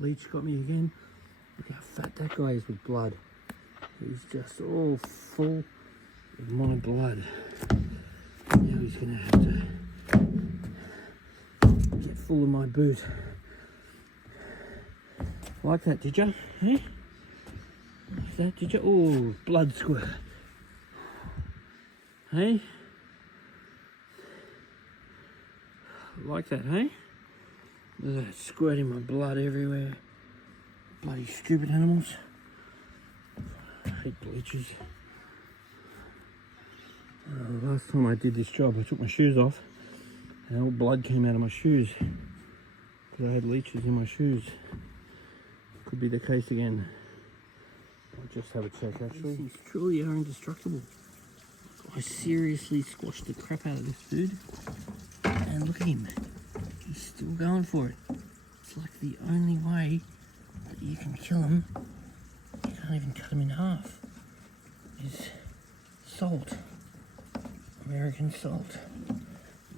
leech got me again. Look how fat that guy is with blood. He's just all full of my blood. Now he's going to have to get full of my boot. Like that, did you? Hey? Like that, did you? Oh, blood squirt. Hey? Like that, hey? Look at that, squirting my blood everywhere. Bloody stupid animals. I hate leeches. Last time I did this job, I took my shoes off and all blood came out of my shoes because I had leeches in my shoes. Could be the case again. I'll just have a check actually. These truly are indestructible. I seriously squashed the crap out of this dude. And look at him. He's still going for it. It's like the only way that you can kill him. You can't even cut him in half. Is salt. American salt.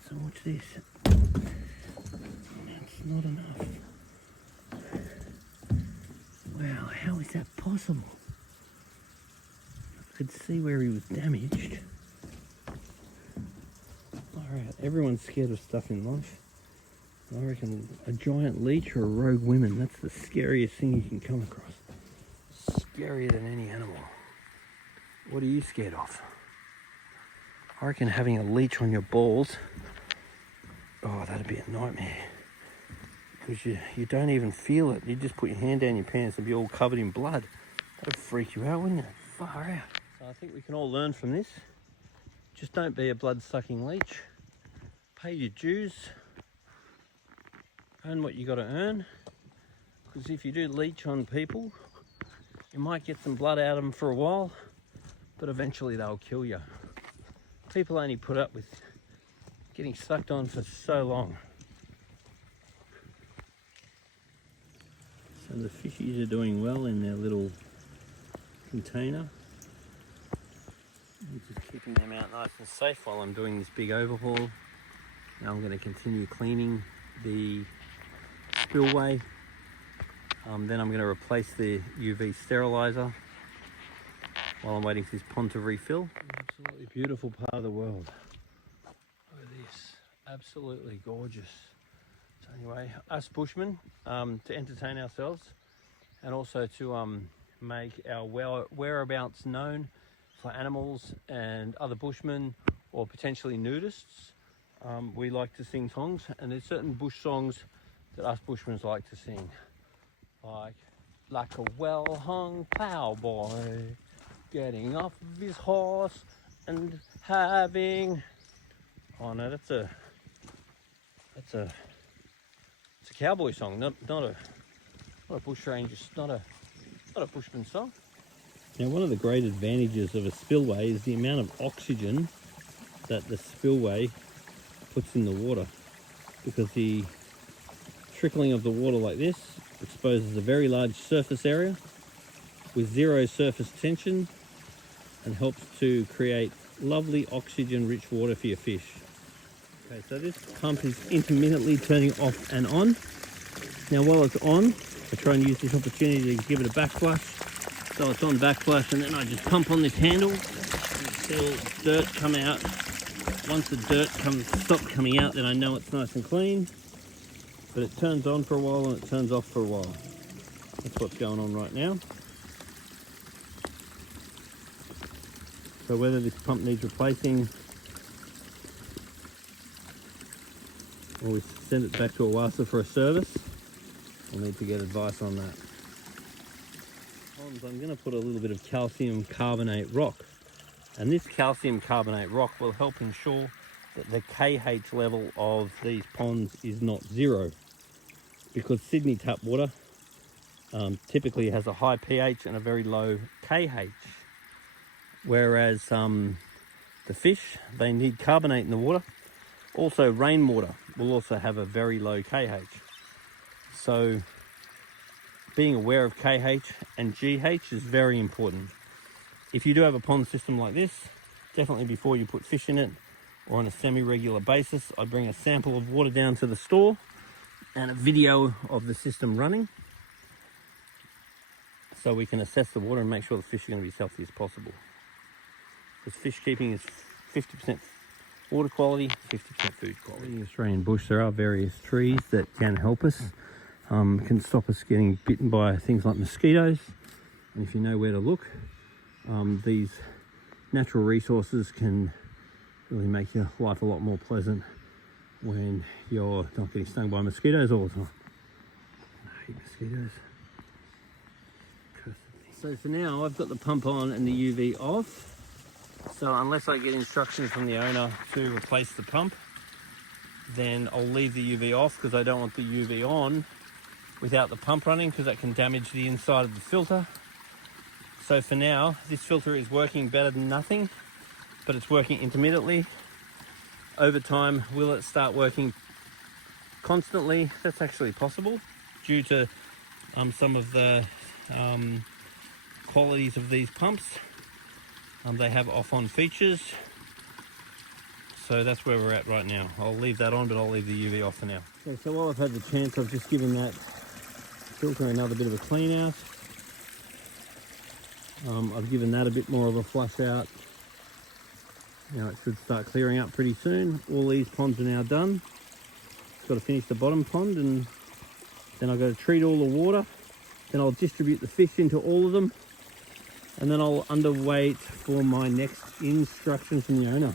So watch this. That's not enough. Wow, how is that possible? I could see where he was damaged. Alright, everyone's scared of stuff in life. I reckon a giant leech or a rogue woman, that's the scariest thing you can come across. Scarier than any animal. What are you scared of? I reckon having a leech on your balls, oh, that'd be a nightmare. Because you don't even feel it. You just put your hand down your pants and be all covered in blood. That'd freak you out, wouldn't it? Far out. So I think we can all learn from this. Just don't be a blood-sucking leech. Pay your dues. Earn what you got to earn. Because if you do leech on people, you might get some blood out of them for a while, but eventually they'll kill you. People only put up with getting sucked on for so long. So the fishies are doing well in their little container. I'm just keeping them out nice and safe while I'm doing this big overhaul. Now I'm going to continue cleaning the spillway. Then I'm going to replace the UV sterilizer while I'm waiting for this pond to refill. Absolutely beautiful part of the world. Look at this, absolutely gorgeous. So anyway, us bushmen, to entertain ourselves and also to make our whereabouts known for animals and other bushmen or potentially nudists. We like to sing songs, and there's certain bush songs that us bushmen like to sing. Like a well-hung plowboy getting off of his horse and having... Oh no, it's a cowboy song, not a bush ranger, not a bushman song. Now, one of the great advantages of a spillway is the amount of oxygen that the spillway puts in the water, because the trickling of the water like this exposes a very large surface area with zero surface tension and helps to create lovely oxygen-rich water for your fish. Okay, so this pump is intermittently turning off and on. Now, while it's on, I try and use this opportunity to give it a backflush. So it's on backflush, and then I just pump on this handle and see all the dirt come out. Once the dirt stops coming out, then I know it's nice and clean. But it turns on for a while and it turns off for a while. That's what's going on right now. So whether this pump needs replacing or we send it back to Awasa for a service, we'll need to get advice on that. I'm going to put a little bit of calcium carbonate rock, and this calcium carbonate rock will help ensure that the KH level of these ponds is not zero, because Sydney tap water typically has a high pH and a very low KH, whereas the fish, they need carbonate in the water. Also, rainwater will also have a very low KH. So being aware of KH and GH is very important. If you do have a pond system like this, definitely before you put fish in it or on a semi-regular basis, I bring a sample of water down to the store and a video of the system running. so we can assess the water and make sure the fish are going to be as healthy as possible. Because fish keeping is 50% water quality, 50% food quality. In the Australian bush there are various trees that can help us, can stop us getting bitten by things like mosquitoes. And if you know where to look, these natural resources can really make your life a lot more pleasant when you're not getting stung by mosquitoes all the time. I hate mosquitoes. So for now I've got the pump on and the UV off. So unless I get instructions from the owner to replace the pump, then I'll leave the UV off because I don't want the UV on without the pump running, because that can damage the inside of the filter. So for now, this filter is working better than nothing, but it's working intermittently. Over time, will it start working constantly? That's actually possible due to some of the qualities of these pumps. They have off-on features, so that's where we're at right now. I'll leave that on, but I'll leave the UV off for now. Okay, so while I've had the chance, I've just given that filter another bit of a clean out. I've given that a bit more of a flush out. Now it should start clearing up pretty soon. All these ponds are now done. Just got to finish the bottom pond, and then I've got to treat all the water. Then I'll distribute the fish into all of them. And then I'll underwait for my next instructions from the owner.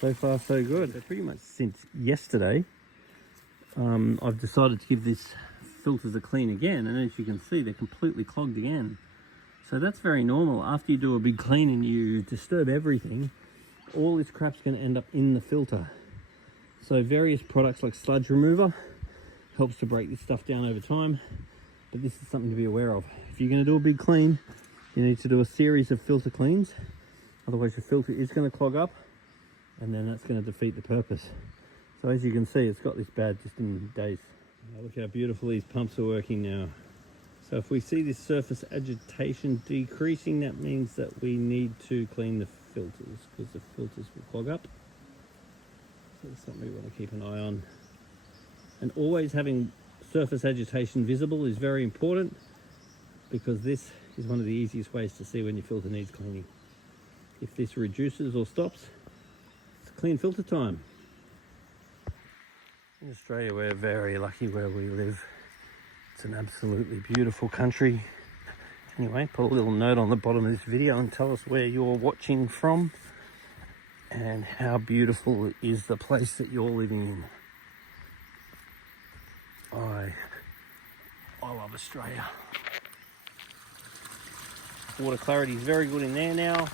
So far, so good. So pretty much since yesterday, I've decided to give these filters a clean again. And as you can see, they're completely clogged again. So that's very normal. After you do a big clean and you disturb everything, all this crap's going to end up in the filter. So various products like sludge remover helps to break this stuff down over time. But this is something to be aware of. If you're going to do a big clean, you need to do a series of filter cleans. Otherwise your filter is going to clog up, and then that's going to defeat the purpose. So as you can see, it's got this bad just in days. Now look how beautiful these pumps are working now. So if we see this surface agitation decreasing, that means that we need to clean the filters, because the filters will clog up. So that's something we want to keep an eye on. And always having surface agitation visible is very important, because this is one of the easiest ways to see when your filter needs cleaning. If this reduces or stops, it's clean filter time. In Australia, we're very lucky where we live. It's an absolutely beautiful country. Anyway, put a little note on the bottom of this video and tell us where you're watching from and how beautiful is the place that you're living in. I love Australia. Water clarity is very good in there now.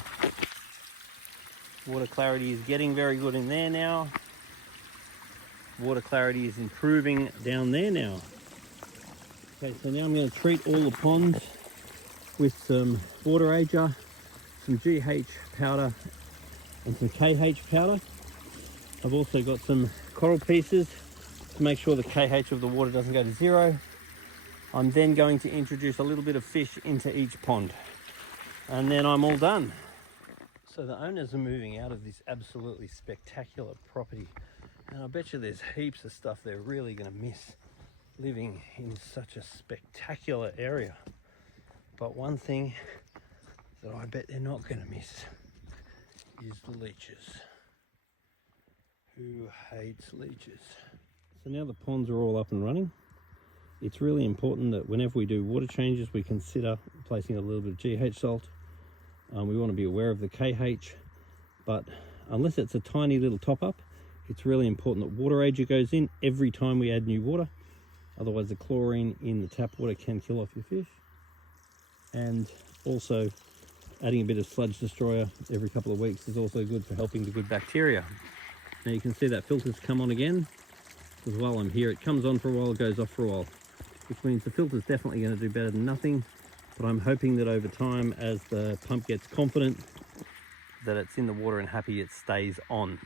Water clarity is getting very good in there now. Water clarity is improving down there now. Okay, so now I'm going to treat all the ponds with some water ager, some GH powder and some KH powder. I've also got some coral pieces to make sure the KH of the water doesn't go to zero. I'm then going to introduce a little bit of fish into each pond, and then I'm all done. So the owners are moving out of this absolutely spectacular property, and I bet you there's heaps of stuff they're really going to miss living in such a spectacular area. But one thing that I bet they're not going to miss is the leeches. Who hates leeches? So now the ponds are all up and running. It's really important that whenever we do water changes, we consider placing a little bit of GH salt. We want to be aware of the KH, but unless it's a tiny little top up, it's really important that water ager goes in every time we add new water. Otherwise the chlorine in the tap water can kill off your fish. And also adding a bit of sludge destroyer every couple of weeks is also good for helping the good bacteria. Now you can see that filter's come on again, because while I'm here it comes on for a while, it goes off for a while, which means the filter's definitely going to do better than nothing. But I'm hoping that over time, as the pump gets confident that it's in the water and happy, it stays on.